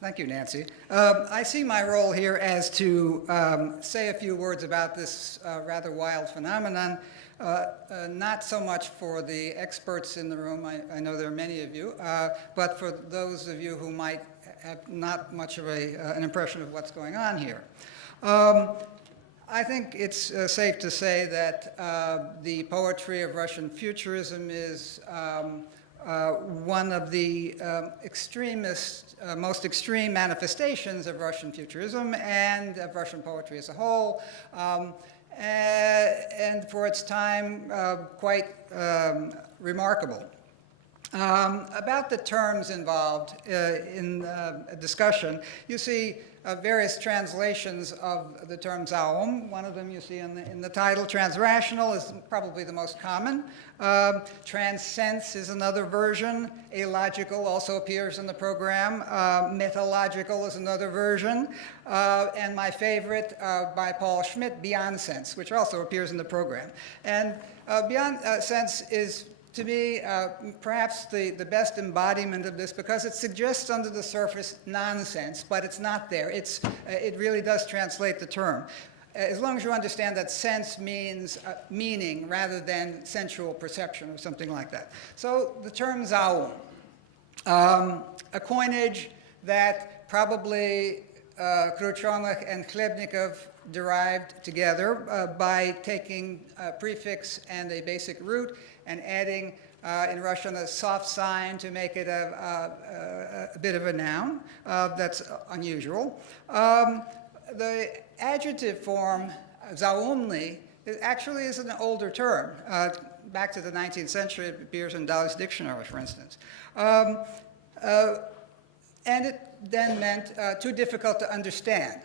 Thank you, Nancy. I see my role here as to say a few words about this rather wild phenomenon, not so much for the experts in the room, I know there are many of you, but for those of you who might have not much of an impression of what's going on here. I think it's safe to say that the poetry of Russian futurism is one of the most extreme manifestations of Russian futurism and of Russian poetry as a whole, and for its time, quite remarkable. About the terms involved in a discussion, you see various translations of the term Zaum. One of them you see in the title. Transrational is probably the most common. Transsense is another version. Alogical also appears in the program. Metalogical is another version. And my favorite by Paul Schmidt, Beyond Sense, which also appears in the program. And Beyond Sense is, to me, perhaps the best embodiment of this, because it suggests under the surface nonsense, but it's not there. It really does translate the term. As long as you understand that sense means meaning rather than sensual perception or something like that. So the term Zaum, a coinage that probably Khrushchev and Khlebnikov derived together by taking a prefix and a basic root and adding, in Russian, a soft sign to make it a bit of a noun. That's unusual. The adjective form, zaumny, actually is an older term. Back to the 19th century, it appears in Dali's dictionary, for instance. And it then meant too difficult to understand.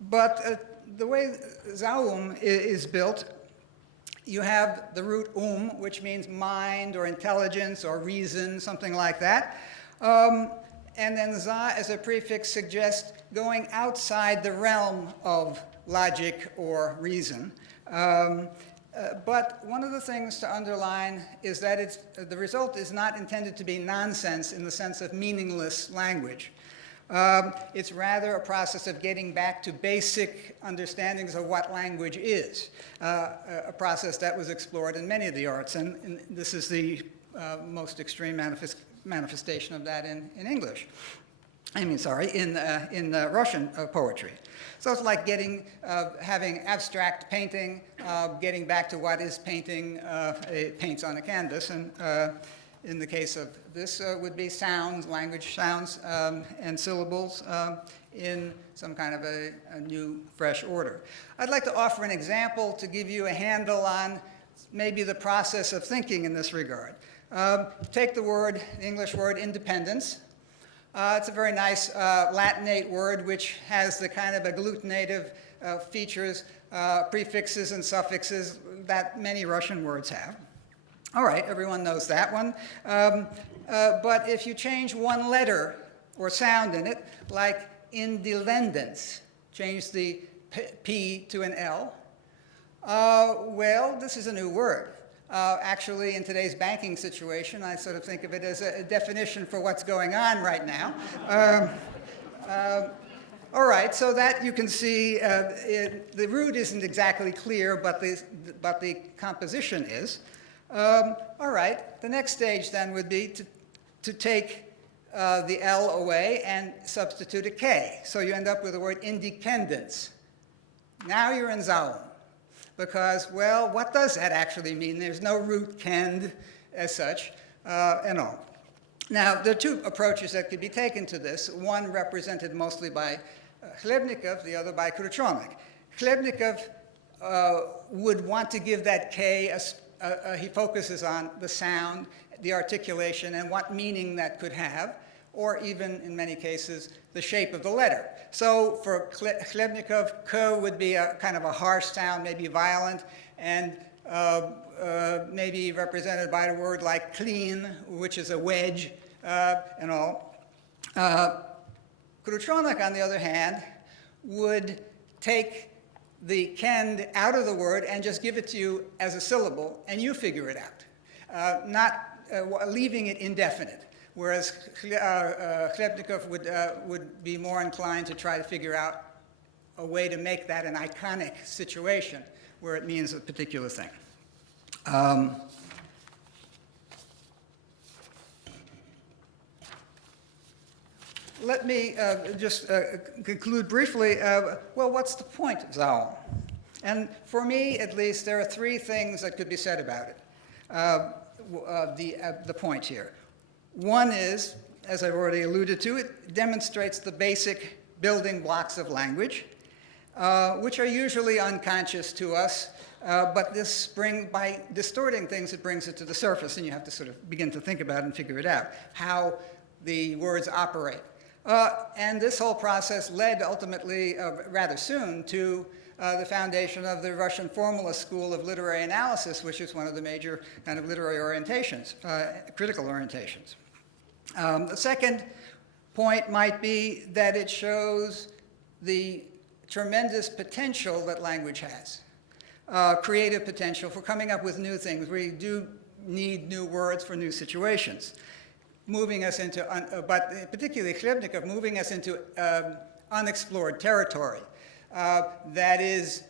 But the way Zaum is built, you have the root which means mind or intelligence or reason, something like that. And then za as a prefix suggests going outside the realm of logic or reason. But one of the things to underline is that the result is not intended to be nonsense in the sense of meaningless language. It's rather a process of getting back to basic understandings of what language is, a process that was explored in many of the arts, and this is the most extreme manifestation of that in English. In Russian poetry. So it's like having abstract painting, getting back to what is painting. It paints on a canvas, and in the case of this would be sounds, language sounds, and syllables in some kind of a new, fresh order. I'd like to offer an example to give you a handle on maybe the process of thinking in this regard. Take the English word independence. It's a very nice Latinate word which has the kind of agglutinative features, prefixes and suffixes that many Russian words have. All right, everyone knows that one. But if you change one letter or sound in it, like independence, change the P to an L, well, this is a new word. Actually, in today's banking situation, I sort of think of it as a definition for what's going on right now. All right, so that you can see the root isn't exactly clear, but the composition is. All right, the next stage then would be to take the L away and substitute a K. So you end up with the word independence. Now you're in Zaum. Because, well, what does that actually mean? There's no root kend as such, and all. Now, there are two approaches that could be taken to this, one represented mostly by Khlebnikov, the other by Khrushchev. Khlebnikov would want to give that K, he focuses on the sound, the articulation, and what meaning that could have, or even, in many cases, the shape of the letter. So for Khlebnikov, K would be a kind of a harsh sound, maybe violent, and maybe represented by a word like clean, which is a wedge, and all. Khrushchev, on the other hand, would take the kend out of the word and just give it to you as a syllable, and you figure it out, not leaving it indefinite. whereas Chlebnikov would be more inclined to try to figure out a way to make that an iconic situation where it means a particular thing. Let me just conclude briefly. Well, what's the point of Zaum? And for me, at least, there are three things that could be said about it, the point here. One is, as I've already alluded to, it demonstrates the basic building blocks of language, which are usually unconscious to us, but by distorting things, it brings it to the surface, and you have to sort of begin to think about it and figure it out, how the words operate. And this whole process led ultimately, rather soon, to the foundation of the Russian formalist school of literary analysis, which is one of the major kind of literary orientations, critical orientations. The second point might be that it shows the tremendous potential that language has, creative potential for coming up with new things. We do need new words for new situations, moving us into, but particularly Chlebnikov, moving us into unexplored territory. That is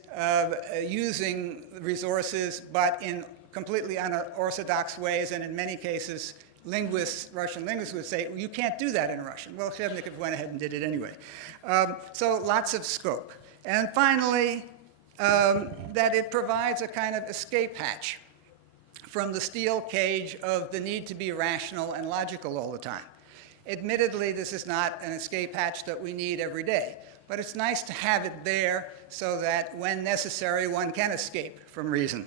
using resources, but in completely unorthodox ways, and in many cases, Russian linguists would say, you can't do that in Russian. Well, Chlebnikov went ahead and did it anyway. So lots of scope. And finally, that it provides a kind of escape hatch from the steel cage of the need to be rational and logical all the time. Admittedly, this is not an escape hatch that we need every day, but it's nice to have it there so that when necessary, one can escape from reason.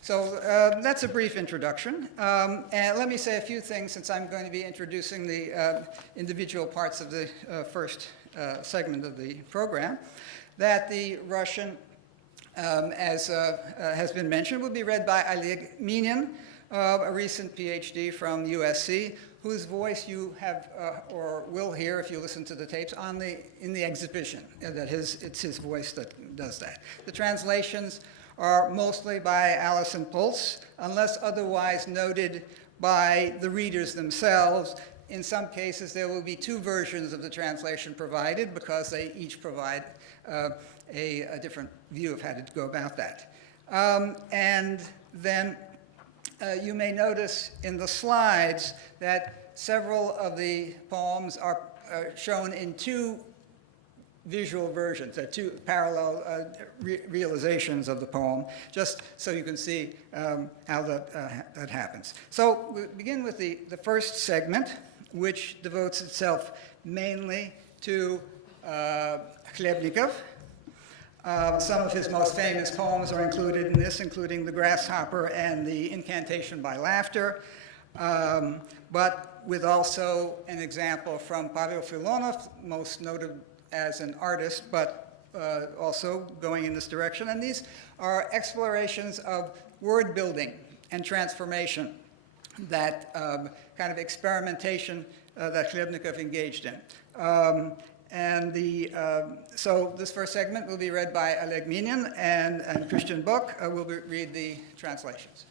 So that's a brief introduction. And let me say a few things, since I'm going to be introducing the individual parts of the first segment of the program, that the Russian, as has been mentioned, will be read by Oleg Minin, a recent PhD from USC, whose voice you have or will hear if you listen to the tapes in the exhibition. It's his voice that does that. The translations are mostly by Alison Pulse, unless otherwise noted by the readers themselves. In some cases, there will be two versions of the translation provided because they each provide a different view of how to go about that. And then you may notice in the slides that several of the poems are shown in two visual versions, two parallel realizations of the poem, just so you can see how that happens. So we'll begin with the first segment, which devotes itself mainly to Chlebnikov. Some of his most famous poems are included in this, including The Grasshopper and The Incantation by Laughter, but with also an example from Pavel Filonov, most noted as an artist, but also going in this direction. And these are explorations of word building and transformation, that kind of experimentation that Chlebnikov engaged in. So this first segment will be read by Oleg Minin, and Christian Bock will read the translations.